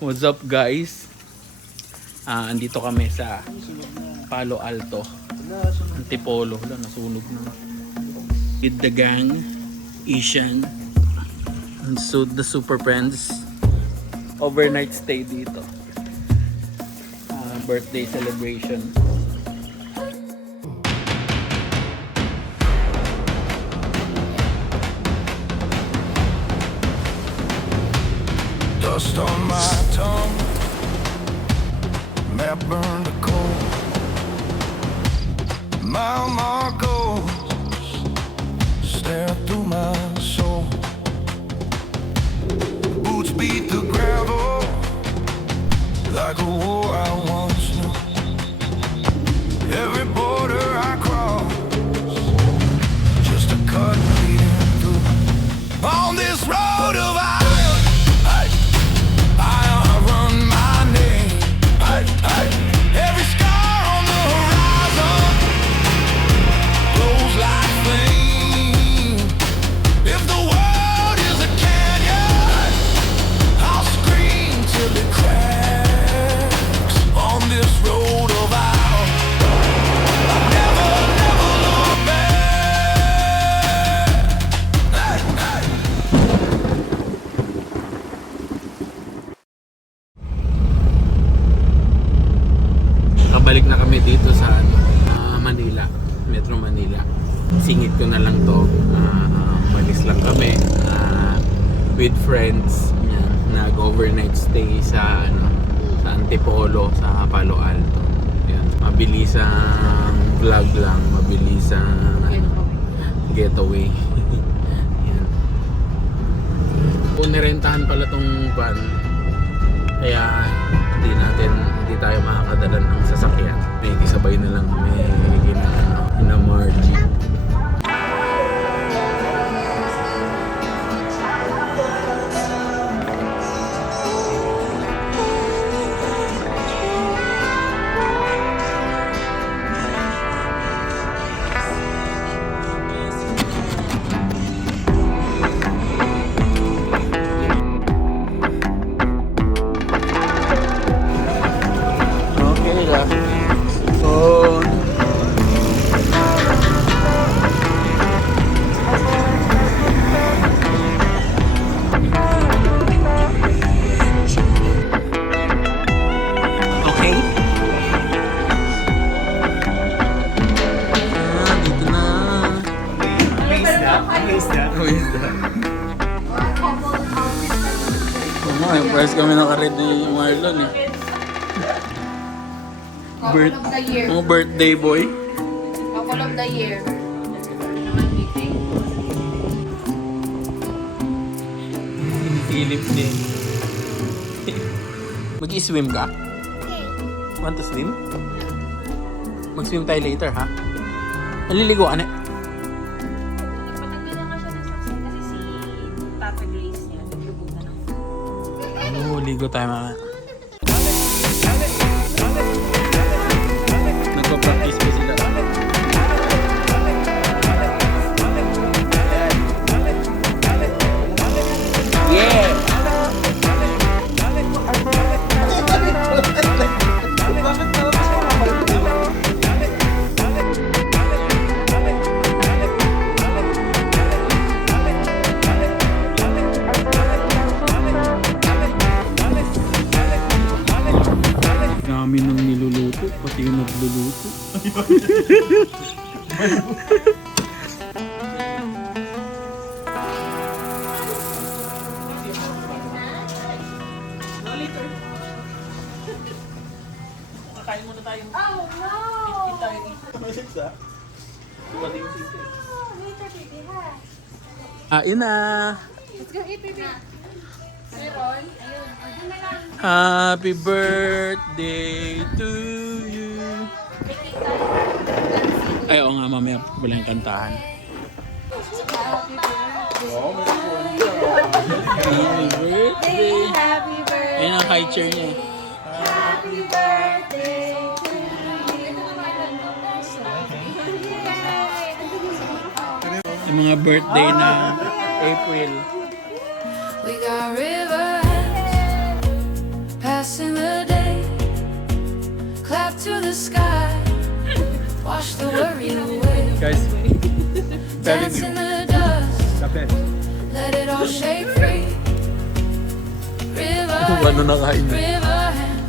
What's up guys? Andito kami sa Palo Alto, Antipolo. Wala, nasunog na. With the gang, Ishan, and so the Super Friends. Overnight stay dito. Birthday celebration. Dust on my tongue, map burned to cold. My ghost stare through my soul. Boots beat the gravel like a war I once knew. Every border I cross, just a cut leading through. On this road of iron, I run my name. Every scar on the horizon glows like flame. If the world is a canyon, I'll scream till it cracks. On this road of iron, I never look back. Nakabalik na kami dito sa Manila, Metro Manila. Singit ko na lang to. Malis lang kami with friends. Yan, nag-overnight stay sa sa Antipolo, sa Palo Alto. Yan, mabilisang vlog lang, mabilisang getaway. Yan. Kung nirentahan pala tong van, kaya hindi tayo makakadala ng sasakyan. May isabay na lang may ina-margy. Okay lah. So okay. Dito na. Price kami naka-ready ni Marlon eh. Couple of the year. Birthday boy. Couple of the year. Philip din. Mag-i-swim ka? Want to swim? Mag-swim tayo later, ha? Naliligo ka na? Patanggal na siya ng saksi kasi si Papa Grace niya, naglubog na ng Ligo tayo mga. Nagpa-practice pa sila. Yeah! Namin nang niluluto, pati yung nagluluto. Kakain muna tayo. Oh no! Kain na! Let's go eat, baby. Meron? Ayun. Ayun na lang. Happy birthday to you! Ay, oo nga, mamaya wala yung kantahan. Happy birthday! Happy birthday! Ayun ang high chair niya eh. Happy birthday to you! Yung mga birthday na April. We got rivers passing the day. Clap to the sky, wash the worry away. Guys, Dance in the dust, the best. let it all shake free. River, Ano na kain niya? river hand,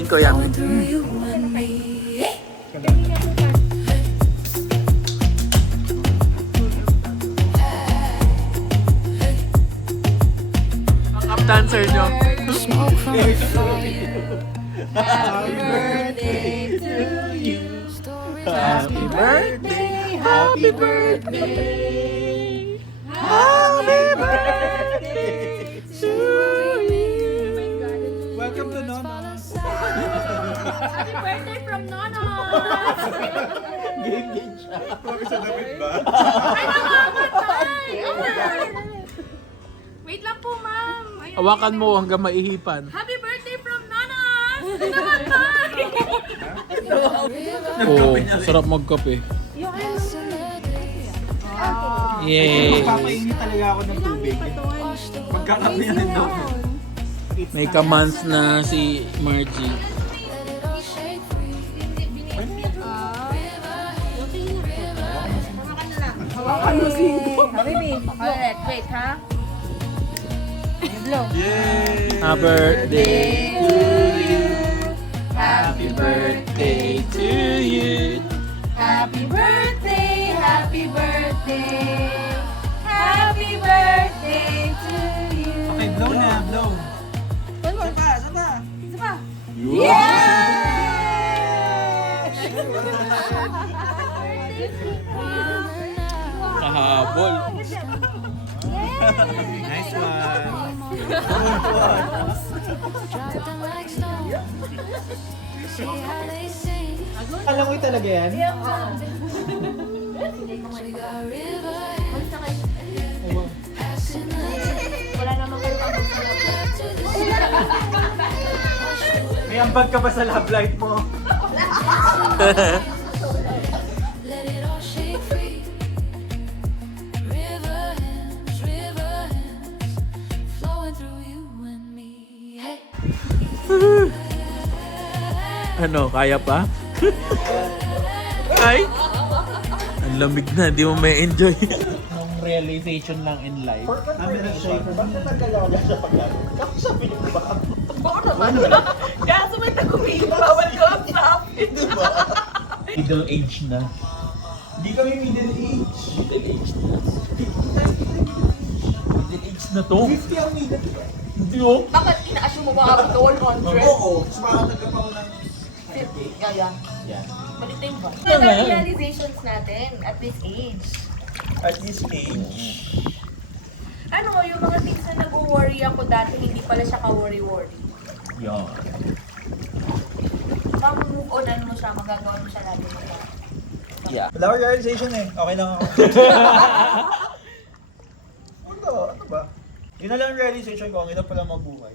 5 yan. flowing through you and me. Ang up dancer nyo. Smoke from the fire. Happy birthday to you. Stories Happy birthday, happy birthday, happy birthday to you. Welcome to Nono. Happy birthday from Nono! Game siya. Ay, namamatay! Wait lang po, ma'am. Ayun. Hawakan mo hanggang maihipan. Happy birthday from Nonos! Ay, namatay! Oo, sarap magkape. Yay! Papainit talaga ako ng tubig. Magkakapihan daw. May kamans na si Margie. Habibi, alright, wait, ha? Blow. Happy birthday to you. Happy birthday to you. Happy birthday, happy birthday, happy birthday to you. Okay, blow na, blow. One more. Saba. Isa pa. Kahabol. Nice one. Drop them like snow. See how they sing. Alam mo talaga yan? We got river passing the day. Wala namang Clap to the sky, wash the worry. May ambag ka ba sa love life mo? Let it all shake free. River hands, flowing through you and me. Hey. Ano, kaya pa? Ay! Ang lamig na, di mo may enjoy. Nung realization lang in life. Kami na siya. Bakit nagkalaga sa paglaro? Kasi sabi niyo ba? Kaya sumay taguming, bawal ka lang sa akin. Middle age na. Hindi kami middle age. Middle age na. Middle age na to. 50 ang middle age. Hindi oh. Bakit ina-assume mo makabot ka 100? Oo. Tapos makakataga pa ako ng 50? Kaya, yan. balitin ba? Ano na yan? Realizations natin at this age. At this age. Ano, yung mga things na nag-worry ako dati, hindi pala siya ka-worry-worry. Yan. Move on mo siya, magagawa mo siya natin. Yeah. Wala akong realization eh. Okay lang ako. Ano ba? Yun na lang ang realization ko. Ang hirap pala mabuhay.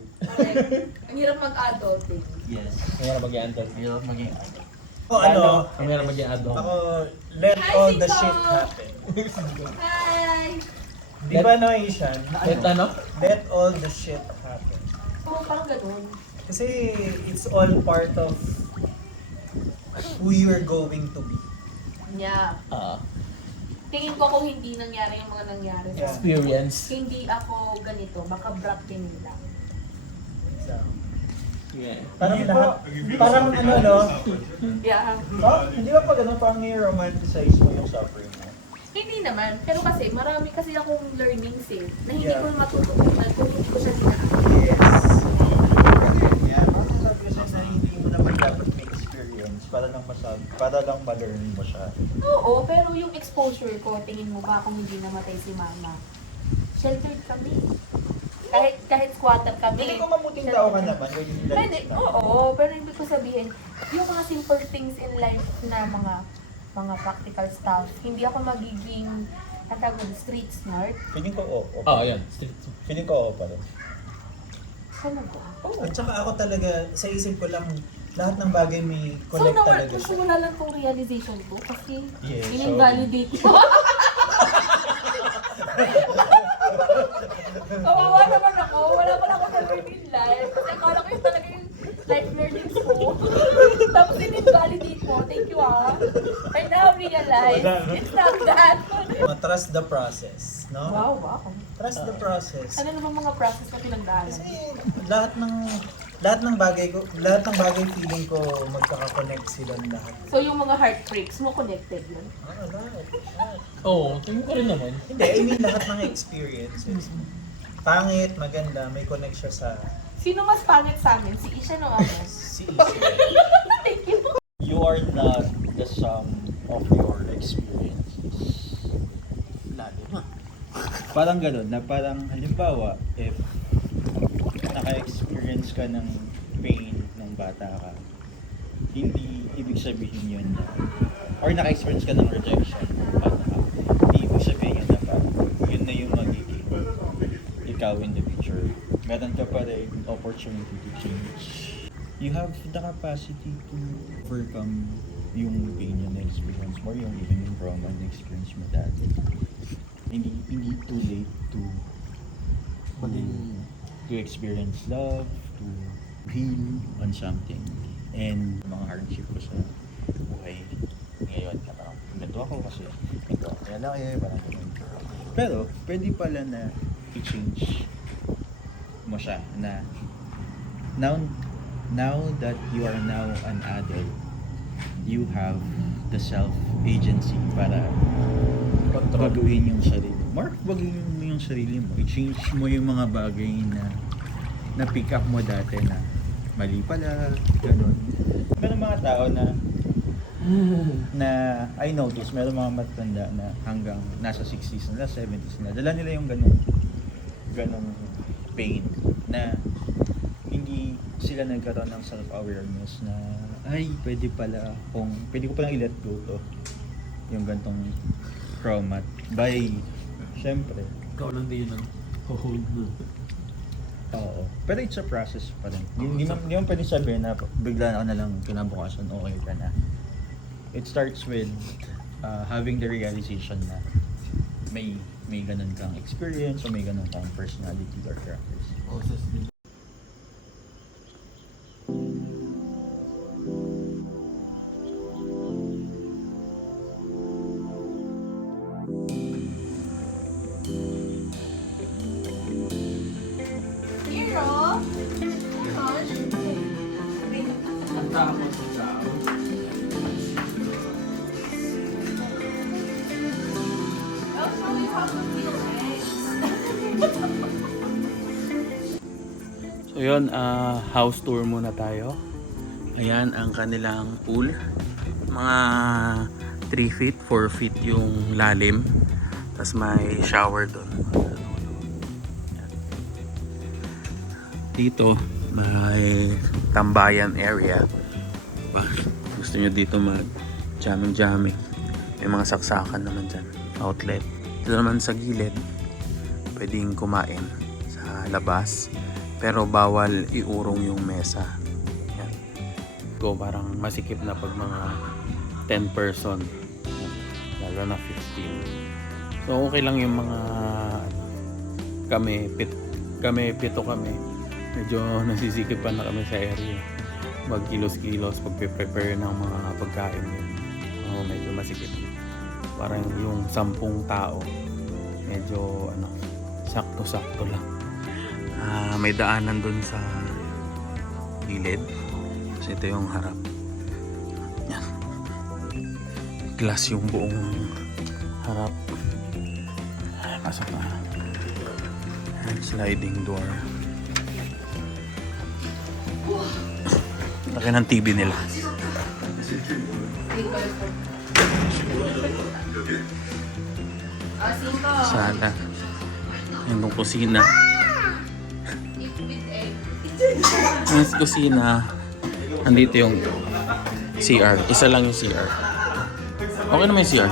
Ang hirap mag-adulting. Yes. Mayroon mag-i-adult. Mayroon mag-i-adult. O ano, Mayroon mag-i-adult. ako, let all the shit happen. Hi! Di ba no, Asian? Let ano? Let all the shit happen. Oo, parang ganun. Kasi it's all part of who you're going to be. Yeah. Tingin ko kung hindi nangyari yung mga nangyari sa Yeah. Experience. hindi ako ganito, baka brat din nila. So, Yeah. parang lahat, parang ano no? Yeah. Oh, hindi ba pag ano, parang i-romanticize mo yung suffering mo? Hindi naman. Pero kasi, marami kasi akong learnings eh. Na hindi Yeah. ko matutunan. Natutunan ko siya dinaan. Yes. Yeah, mga kasi na hindi mo naman dapat may experience para lang masabi, para lang ma-learn mo siya. Oo, pero yung exposure ko, tingin mo ba kung hindi namatay si mama? Sheltered kami. Kahit squatter kami. Hindi ko mamuting tao ka naman. When you Pwede, oo, pero ibig ko sabihin, yung mga simple things in life na mga practical stuff, hindi ako magiging street smart. Feeling ko oo. Yan. Feeling ko oo pa rin. Talaga. At saka ako talaga, sa isip ko lang, lahat ng bagay may So, collect talaga siya. nasimula lang tong realization ko kasi Yes, in-invalidate ko. Kawawa naman ako. Wala pa lang ako sa learning life. Kasi akala ko yung talaga yung life learnings ko. Tapos in-invalidate mo. Thank you I now realize it's not that. Trust the process, no? Wow. Trust the process. Ano naman mga process na pinagdaanan? Kasi lahat ng bagay feeling ko magkaka-connect silang lahat. So yung mga heartbreaks mo connected yun? Lahat. Oo, tingin ko rin naman. Hindi, I mean lahat ng experiences. Pangit, maganda, may connect siya sa Sino mas pangit sa amin? Si Isha no ako? si Isha. Thank you. You are not the sum of your experiences. Lalo na. Parang ganun, na parang halimbawa, if naka-experience ka ng pain nung bata ka, hindi ibig sabihin yun na, or naka-experience ka ng rejection nung bata ka, hindi ibig sabihin yun na parang yun na yung magiging ikaw in the future. Meron ka pa rin opportunity to change. You have the capacity to overcome yung pain yung na-experience mo, yung even yung trauma na experience mo dati. Hindi too late to experience love, to heal on something. And mga hardship ko sa buhay ngayon, na parang ganito ako kasi ito ako kaya laki, parang ganun. Pero pwede pala na i-change mo siya na now that you are now an adult, you have the self-agency para baguhin yung sarili. Baguhin mo yung sarili mo. I-change mo yung mga bagay na pick up mo dati na mali pala, ganun. Meron mga tao na I notice, meron mga matanda na hanggang nasa 60s nila, 70s nila, dala nila yung ganung pain na hindi sila nagkaroon ng self-awareness na ay, pwede ko palang i-let go to yung gantong trauma by syempre Ikaw lang din yun ang hold mo. oo, pero it's a process pa rin. Hindi mo pwede sabihin na bigla na lang kinabukasan okay ka na. It starts with having the realization na may ganun kang experience o may ganun kang personality or characters. Hero? Ang takot sa tao. Also, you have to feel So yun, house tour muna tayo. Ayan ang kanilang pool. Mga 3 feet, 4 feet yung lalim. Tapos may shower doon. Dito may tambayan area. Gusto nyo dito mag jamming. May mga saksakan naman dyan. Outlet. Dito naman sa gilid, pwedeng kumain sa labas. Pero bawal iurong yung mesa. Yan. Go, parang masikip na pag mga 10 person. Lalo na 15. So okay lang yung mga pito kami. Medyo nasisikipan na kami sa area. Magkilos-kilos, pagpe-prepare ng mga pagkain din. Medyo masikip. Parang yung 10 tao. Medyo sakto-sakto lang. May daanan dun sa gilid. Kasi ito yung harap. Yan. Glass yung buong harap. Pasok na. Sliding door. Laki ng TV nila. Sala. Yung kusina. Yung kusina. Andito yung CR. Isa lang yung CR. Okay naman yung CR.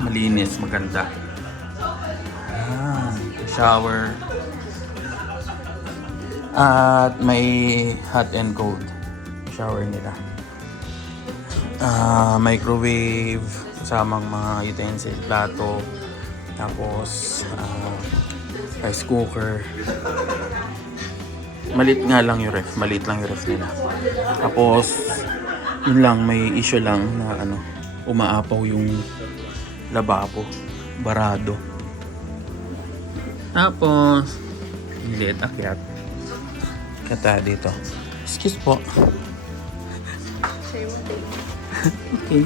Malinis, maganda. Shower. At may hot and cold shower nila. Microwave, kasamang mga utensil, plato, tapos rice cooker. Maliit nga lang yung ref. Maliit lang yung ref nila. Tapos, yun lang, may issue lang na ano, umaapaw yung lababo. Barado. Tapos, liit akyat. Kata dito. Excuse po. Okay.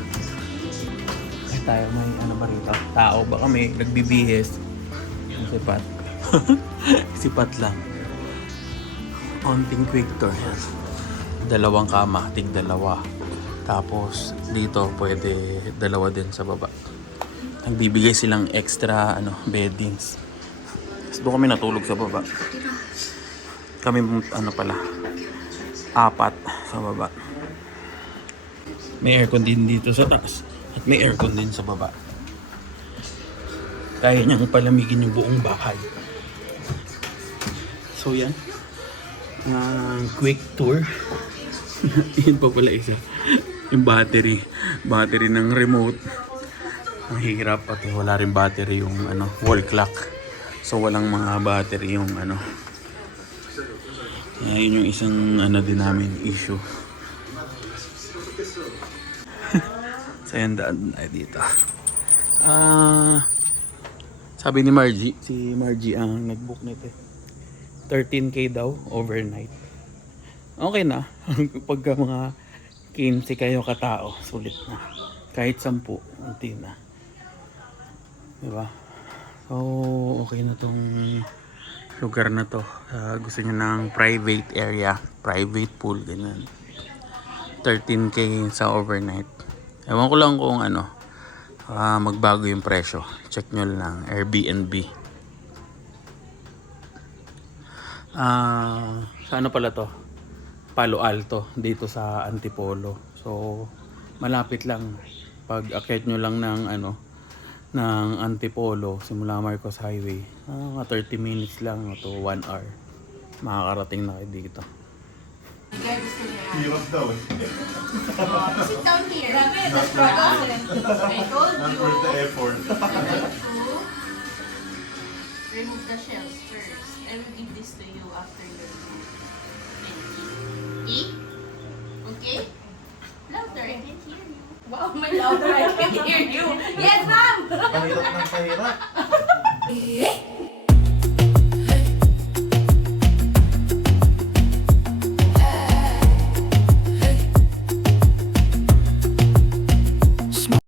Ay tayo, may ano ba rito? Tao ba kami? Nagbibihis. Yung sipat. Sipat lang. Konting quick tour. Yan. Dalawang kama, tig dalawa. Tapos dito pwede dalawa din sa baba. Nagbibigay silang extra beddings. Tapos doon kami natulog sa baba. Kami pala, 4 sa baba. May aircon din dito sa taas at may aircon din sa baba. Kaya niyang palamigin yung buong bahay. So yan. Quick tour. Yun pa pala isa. Yung battery. Battery ng remote. Ang hirap at wala rin battery yung wall clock. So walang mga battery yung yun yung isang din namin issue. So yan, daan ay dito. Sabi ni Margie, si Margie ang nag-book nito. 13K daw overnight. Okay na. Pagka mga 15 kayo katao, sulit na. Kahit 10, unti na. Diba? So, okay na tong lugar na to. Gusto niyo ng private area, private pool, ganyan. 13K sa overnight. Ewan ko lang kung magbago yung presyo. Check nyo lang, Airbnb. Sa pala to? Palo Alto, dito sa Antipolo. So, malapit lang. Pag akyat nyo lang ng Antipolo, simula Marcos Highway, mga 30 minutes lang to 1 hour. Makakarating na kayo dito. Hirap daw eh. Sit down here. Grabe, the struggle. I told you. Worth the effort. To remove the shells first. I will give this to you after your food. Okay? Okay? Louder, I can't hear you. Wow, my louder, I can hear you. Yes, ma'am! Pahirap ng pahirap.